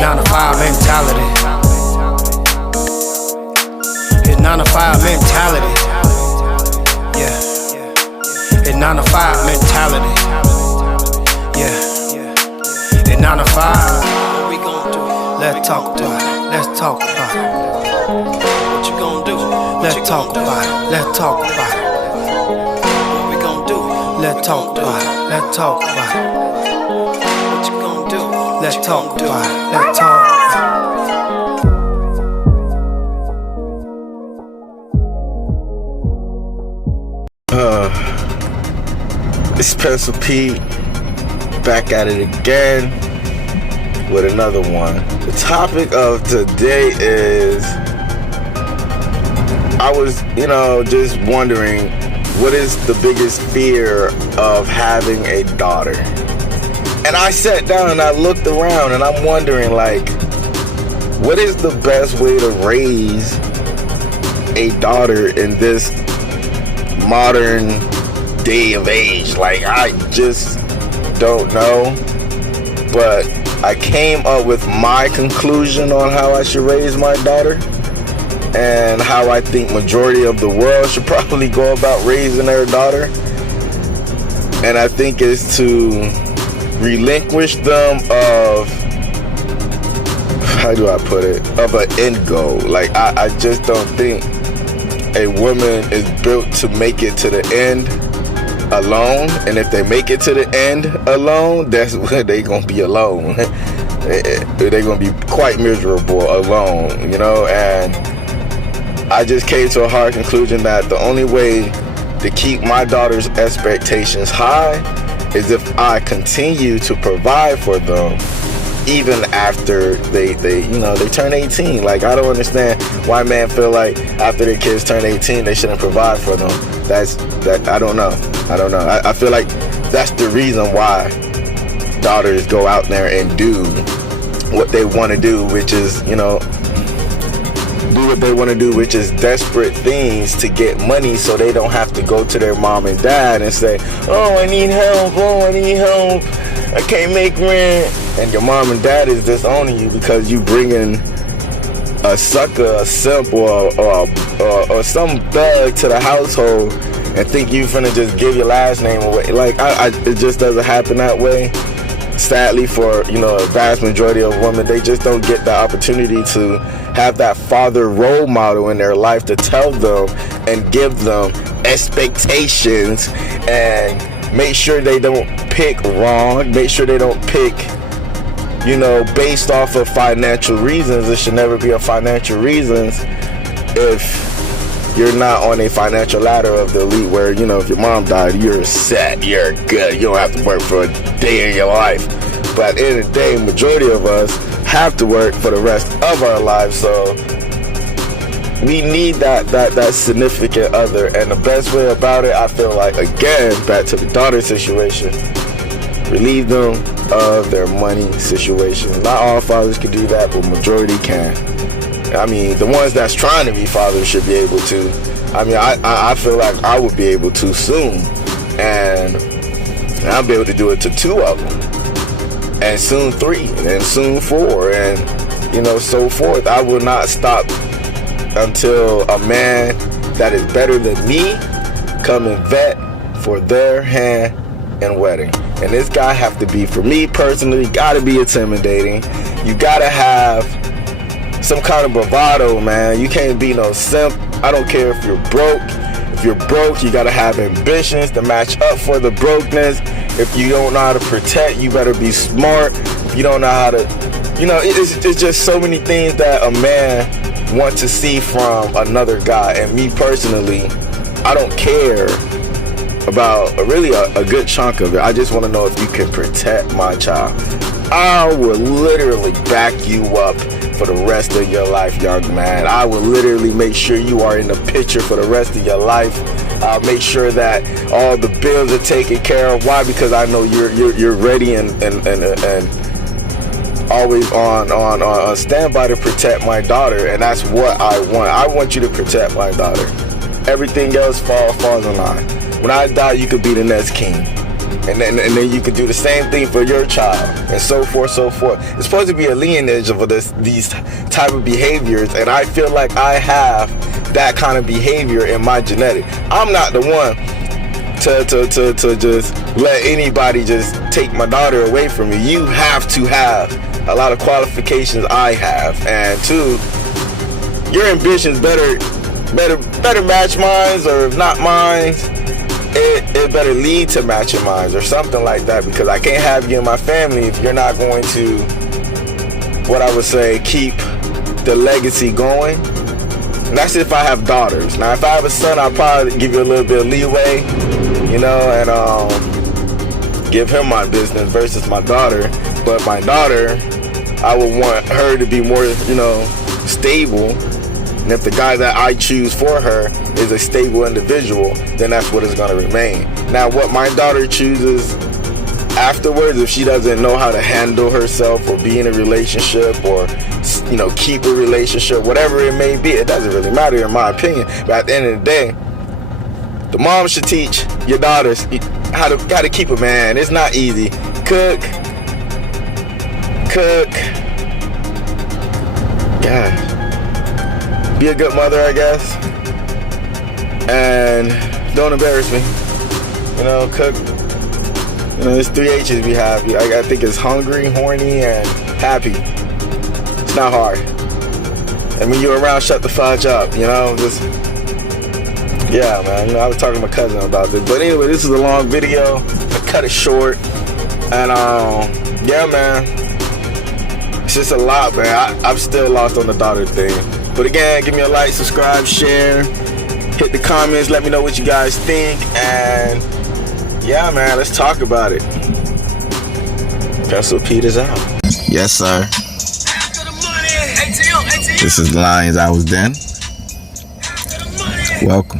9 to 5 mentality. It's 9 to 5 mentality. Yeah. It's 9 to 5 mentality. Yeah. It's 9 to 5. What we gon' do? Let's talk about it. Let's talk about it. What you gon' do? Let's talk about it. Let's talk about it. What we gon' do? Let's talk about it. Let's talk about it. What you gon' do? Let's talk about it. Let's talk. It's Pencil Pete, back at it again with another one. The topic of today is, I was, just wondering, what is the biggest fear of having a daughter? And I sat down and I looked around and I'm wondering, what is the best way to raise a daughter in this modern day of age? I just don't know. But I came up with my conclusion on how I should raise my daughter and how I think majority of the world should probably go about raising their daughter. And I think it's to relinquish them of, how do I put it, of an end goal. I just don't think a woman is built to make it to the end alone. And if they make it to the end alone, that's when they're going to be alone. They're going to be quite miserable alone, and I just came to a hard conclusion that the only way to keep my daughter's expectations high is if I continue to provide for them even after they turn 18. I don't understand why men feel like after their kids turn 18 they shouldn't provide for them. I don't know. I feel like that's the reason why daughters go out there and do what they want to do, which is desperate things to get money so they don't have to go to their mom and dad and say, I need help, I can't make rent. And your mom and dad is disowning you because you bring in a sucker, a simp, or some thug to the household and think you finna just give your last name away. It just doesn't happen that way. Sadly, for a vast majority of women, they just don't get the opportunity to have that father role model in their life to tell them and give them expectations and make sure they don't pick wrong, make sure they don't pick based off of financial reasons. It should never be a financial reasons if you're not on a financial ladder of the elite where, if your mom died, you're set, you're good, you don't have to work for a day in your life. But at the end of the day, majority of us have to work for the rest of our lives, so we need that significant other. And the best way about it, I feel like, again, back to the daughter situation, relieve them of their money situation. Not all fathers can do that, but majority can. I mean, the ones that's trying to be fathers should be able to. I mean, I feel like I would be able to soon, and I'll be able to do it to 2 of them, and soon 3, and soon 4, and so forth. I will not stop until a man that is better than me come and vet for their hand in wedding. And this guy have to be, for me personally, gotta be intimidating. You gotta have some kind of bravado, man. You can't be no simp. I don't care if you're broke. If you're broke, you gotta have ambitions to match up for the brokenness. If you don't know how to protect, you better be smart. If you don't know how to, it's just so many things that a man wants to see from another guy. And me personally, I don't care about really a good chunk of it. I just want to know if you can protect my child. I will literally back you up for the rest of your life, young man. I will literally make sure you are in the picture for the rest of your life. I'll make sure that all the bills are taken care of. Why? Because I know you're ready and always on standby to protect my daughter, and that's what I want. I want you to protect my daughter. Everything else falls in line. When I die, you could be the next king. And then you could do the same thing for your child, and so forth, so forth. It's supposed to be a lineage of these type of behaviors, and I feel like I have that kind of behavior in my genetic. I'm not the one to just let anybody just take my daughter away from me. You have to have a lot of qualifications I have, and two, your ambitions better match mine, or if not mine, it better lead to matching mine or something like that, because I can't have you in my family if you're not going to, what I would say, keep the legacy going. And that's if I have daughters. Now, if I have a son, I'll probably give you a little bit of leeway, you know, and give him my business versus my daughter. But my daughter, I would want her to be more, you know, stable. And if the guy that I choose for her is a stable individual, then that's what is going to remain. Now, what my daughter chooses afterwards, if she doesn't know how to handle herself or be in a relationship or, you know, keep a relationship, whatever it may be, it doesn't really matter in my opinion. But at the end of the day, the mom should teach your daughters how to keep a man. It's not easy. Cook. God. Be a good mother, I guess, and don't embarrass me. You know, cook. You know, there's 3 H's we have. I think it's hungry, horny, and happy. It's not hard. And when you're around, shut the fudge up. You know, just yeah, man. You know, I was talking to my cousin about this, but anyway, this is a long video. I cut it short, and yeah, man. It's just a lot, man. I'm still lost on the daughter thing. But again, give me a like, subscribe, share, hit the comments, let me know what you guys think, and yeah, man, let's talk about it. Pencil Pete is out. Yes, sir. This is the Lions I Was Then. Welcome.